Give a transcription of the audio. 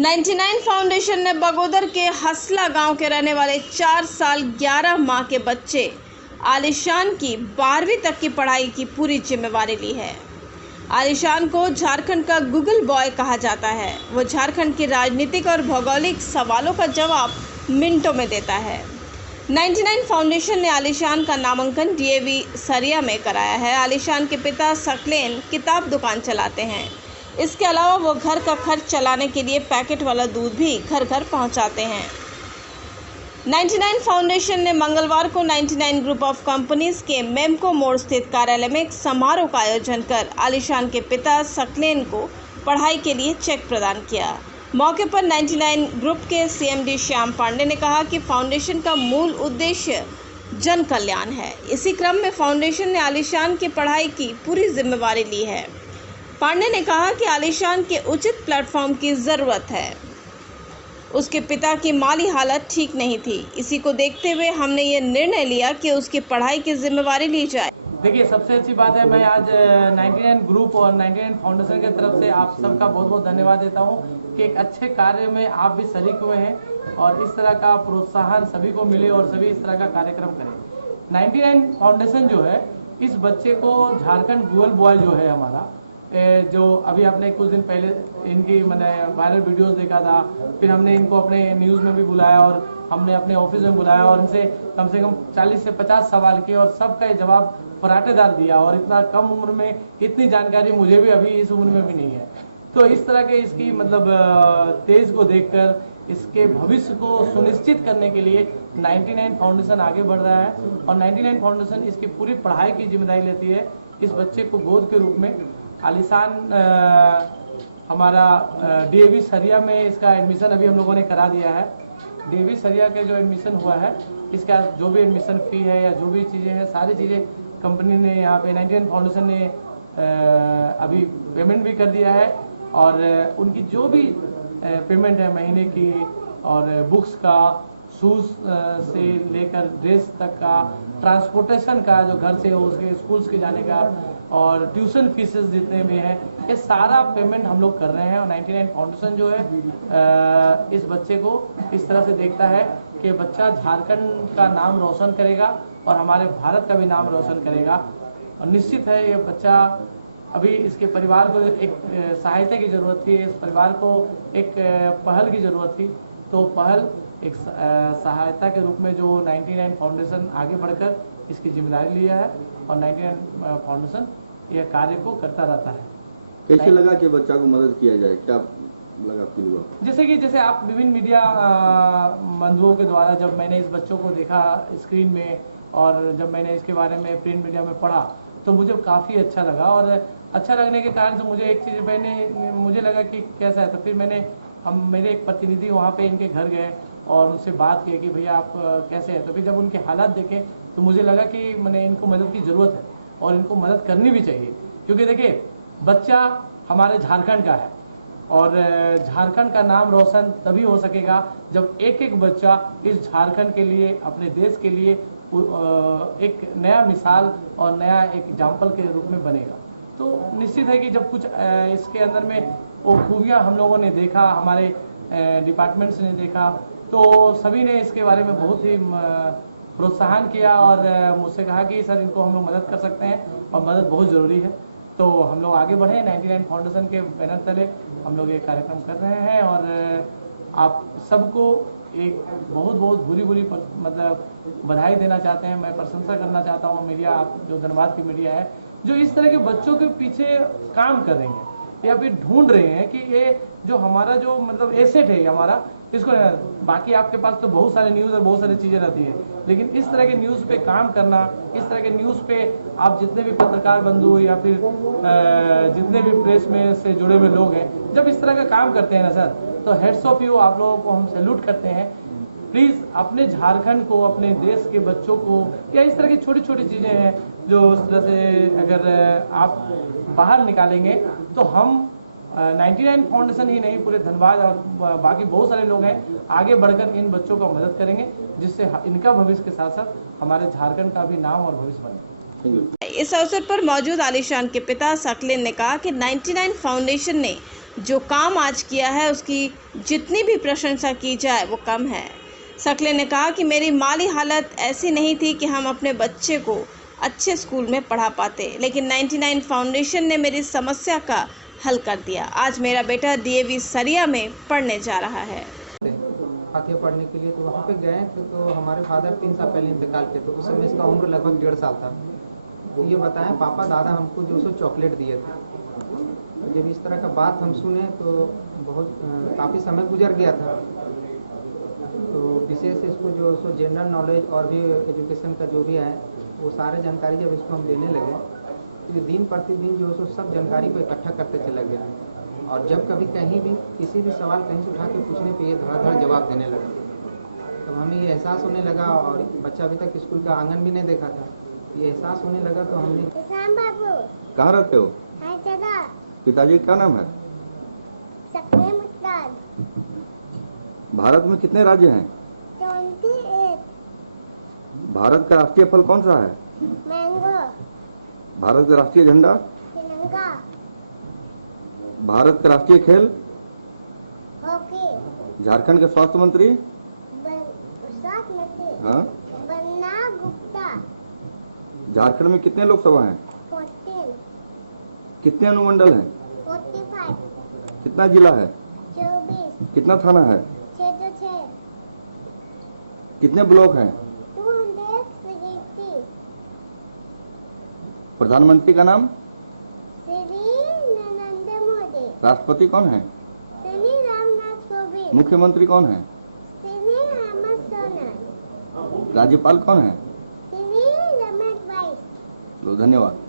99 foundation ने बगोदर के हसला गांव के रहने वाले 4 साल 11 माह के बच्चे आलिशान की 12वीं तक की पढ़ाई की पूरी जिम्मेवारी ली है। आलिशान को झारखंड का गूगल बॉय कहा जाता है। वो झारखंड की राजनीतिक और भौगोलिक सवालों का जवाब मिनटों में देता है। 99 फाउंडेशन ने आलिशान का नामांकन डीएवी सरिया में कराया है। आलिशान के पिता सकलेन किताब दुकान चलाते हैं। इसके अलावा वो घर का खर्च चलाने के लिए पैकेट वाला दूध भी घर घर पहुंचाते हैं। 99 फाउंडेशन ने मंगलवार को 99 ग्रुप ऑफ कंपनीज के मेमको मोड़ स्थित कार्यालय में एक समारोह का आयोजन कर आलिशान के पिता सकलेन को पढ़ाई के लिए चेक प्रदान किया। मौके पर 99 ग्रुप के सीएमडी श्याम पांडे ने कहा कि फाउंडेशन का मूल उद्देश्य जन कल्याण है। इसी क्रम में फाउंडेशन ने आलिशान की पढ़ाई की पूरी जिम्मेवारी ली है। पांडे ने कहा कि आलिशान के उचित प्लेटफॉर्म की ज़रूरत है। उसके पिता की माली हालत ठीक नहीं थी। इसी को देखते हुए हमने ये निर्णय लिया कि उसकी पढ़ाई की जिम्मेवारी ली जाए। देखिए, सबसे अच्छी बात है, मैं आज 99 ग्रुप और 99 फाउंडेशन की तरफ से आप सबका बहुत बहुत धन्यवाद देता हूं कि एक अच्छे कार्य में आप भी शरीक हुए हैं और इस तरह का प्रोत्साहन सभी को मिले और सभी इस तरह का कार्यक्रम करें। 99 फाउंडेशन जो है, इस बच्चे को झारखंड गूगल बॉय जो है हमारा, जो अभी आपने कुछ दिन पहले इनकी मैंने वायरल वीडियोस देखा था, फिर हमने इनको अपने न्यूज़ में भी बुलाया और हमने अपने ऑफिस में बुलाया और इनसे कम से कम 40 से 50 सवाल किए और सबका ये जवाब फराटेदार दिया। और इतना कम उम्र में इतनी जानकारी मुझे भी अभी इस उम्र में भी नहीं है। तो इस तरह के इसकी मतलब तेज को देखकर इसके भविष्य को सुनिश्चित करने के लिए 99 फाउंडेशन आगे बढ़ रहा है और 99 फाउंडेशन इसकी पूरी पढ़ाई की जिम्मेदारी लेती है। इस बच्चे को गोद के रूप में आलिशान हमारा डीएवी सरिया में इसका एडमिशन अभी हम लोगों ने करा दिया है। डीएवी सरिया के जो एडमिशन हुआ है, इसका जो भी एडमिशन फी है या जो भी चीज़ें हैं, सारी चीज़ें कंपनी ने यहाँ पे 99 फाउंडेशन ने अभी पेमेंट भी कर दिया है और उनकी जो भी पेमेंट है महीने की और बुक्स का, शूज़ से लेकर ड्रेस तक का, ट्रांसपोर्टेशन का जो घर से उसके स्कूल्स के जाने का और ट्यूशन फीसेस जितने भी हैं, ये सारा पेमेंट हम लोग कर रहे हैं। और 99 फाउंडेशन जो है इस बच्चे को इस तरह से देखता है कि बच्चा झारखंड का नाम रोशन करेगा और हमारे भारत का भी नाम रोशन करेगा। और निश्चित है ये बच्चा, अभी इसके परिवार को एक सहायता की ज़रूरत थी, इस परिवार को एक पहल की ज़रूरत थी। तो पहल एक सहायता के रूप में जो 99 फाउंडेशन आगे बढ़कर इसकी जिम्मेदारी लिया है और 99 फाउंडेशन यह कार्य को करता रहता है। कैसे लगा कि बच्चा को मदद किया जाए, क्या लगा फील हुआ? जैसे आप विभिन्न मीडिया बंधुओं के द्वारा जब मैंने इस बच्चों को देखा स्क्रीन में और जब मैंने इसके बारे में प्रिंट मीडिया में पढ़ा तो मुझे काफ़ी अच्छा लगा। और अच्छा लगने के कारण से मुझे एक चीज़ मुझे लगा कि कैसा है। तो फिर मेरे एक प्रतिनिधि वहाँ पे इनके घर गए और उनसे बात की कि भैया आप कैसे हैं। तो फिर जब उनके हालात देखे तो मुझे लगा कि मैंने इनको मदद की ज़रूरत है और इनको मदद करनी भी चाहिए, क्योंकि देखिए बच्चा हमारे झारखंड का है और झारखंड का नाम रोशन तभी हो सकेगा जब एक एक बच्चा इस झारखंड के लिए, अपने देश के लिए एक नया मिसाल और नया एक एग्जाम्पल के रूप में बनेगा। तो निश्चित है कि जब कुछ इसके अंदर में वो खूबियाँ हम लोगों ने देखा, हमारे डिपार्टमेंट्स ने देखा, तो सभी ने इसके बारे में बहुत ही प्रोत्साहन किया और मुझसे कहा कि सर इनको हम लोग मदद कर सकते हैं और मदद बहुत ज़रूरी है। तो हम लोग आगे बढ़े, 99 फाउंडेशन के बैनर तले हम लोग ये कार्यक्रम कर रहे हैं और आप सबको एक बहुत बहुत बुरी मतलब बधाई देना चाहते हैं। मैं प्रशंसा करना चाहता हूँ मीडिया, आप जो धन्यवाद की मीडिया है जो इस तरह के बच्चों के पीछे काम कर रहे हैं या फिर ढूंढ रहे हैं कि ये जो हमारा जो मतलब एसेट है हमारा, इसको बाकी आपके पास तो बहुत सारे न्यूज़ और बहुत सारी चीज़ें रहती है, लेकिन इस तरह के न्यूज़ पे काम करना, इस तरह के न्यूज़ पे आप जितने भी पत्रकार बंधु या फिर जितने भी प्रेस में से जुड़े हुए लोग हैं, जब इस तरह का काम करते हैं ना सर, तो हेड्स ऑफ यू, आप लोगों को हम सैल्यूट करते हैं। प्लीज़ अपने झारखंड को, अपने देश के बच्चों को, या इस तरह की छोटी छोटी चीज़ें हैं जो उस तरह से अगर आप बाहर निकालेंगे तो हम 99 फाउंडेशन ही नहीं, पूरे धनबाद और बाकी बहुत सारे लोग हैं, आगे बढ़कर इन बच्चों का मदद करेंगे जिससे इनका भविष्य के साथ साथ हमारे झारखंड का भी नाम और भविष्य बने। इस अवसर पर मौजूद आलिशान के पिता सकलेन ने कहा कि 99 फाउंडेशन ने जो काम आज किया है उसकी जितनी भी प्रशंसा की जाए वो कम है। सकले ने कहा कि मेरी माली हालत ऐसी नहीं थी कि हम अपने बच्चे को अच्छे स्कूल में पढ़ा पाते, लेकिन 99 फाउंडेशन ने मेरी समस्या का हल कर दिया। आज मेरा बेटा DAV सरिया में पढ़ने जा रहा है। आगे पढ़ने के लिए तो वहाँ पे गए थे, तो हमारे फादर 3 साल पहले इंतकाल किए, तो उस समय इसका उम्र लगभग 1.5 साल था। तो ये बताएं पापा दादा हमको जो सो चॉकलेट दिए थे। जब इस तरह का बात हम सुने तो बहुत काफ़ी समय गुजर गया था। तो विशेष इसको जो सो जनरल नॉलेज और भी एजुकेशन का जो भी है वो सारे जानकारी जब इसको हम देने लगे तो ये दिन प्रतिदिन जो सो सब जानकारी को इकट्ठा करते चला गया, और जब कभी कहीं भी किसी भी सवाल कहीं से उठा के पूछने पे ये धड़ाधड़ जवाब देने लगा। तब हमें ये एहसास होने लगा, और बच्चा अभी तक स्कूल का आंगन भी नहीं देखा था, ये एहसास होने लगा तो हमने किसान बाबू कहाँ रहते हो? है जगह पिताजी का नाम है? सकले मुत्ताद भारत में कितने राज्य हैं? 28 भारत का राष्ट्रीय फल कौन सा है? मैंगो भारत का राष्ट्रीय झंडा? तिरंगा भारत का राष्ट्रीय खेल? हॉकी झारखंड के स्वास्थ्य मंत्री? सात में हाँ। बन्ना गुप्ता झारखंड में कितने लोकसभा हैं? 14 कितने अनुमंडल हैं? 45 कितना जिला है? 24 कितना थाना है? 606 कितने ब्लॉक हैं? 260 प्रधानमंत्री का नाम? श्री नरेंद्र मोदी राष्ट्रपति कौन है? श्री रामनाथ कोविंद मुख्यमंत्री कौन है? श्री हेमंत सोरेन राज्यपाल कौन है? श्री रमेश भाई लो धन्यवाद।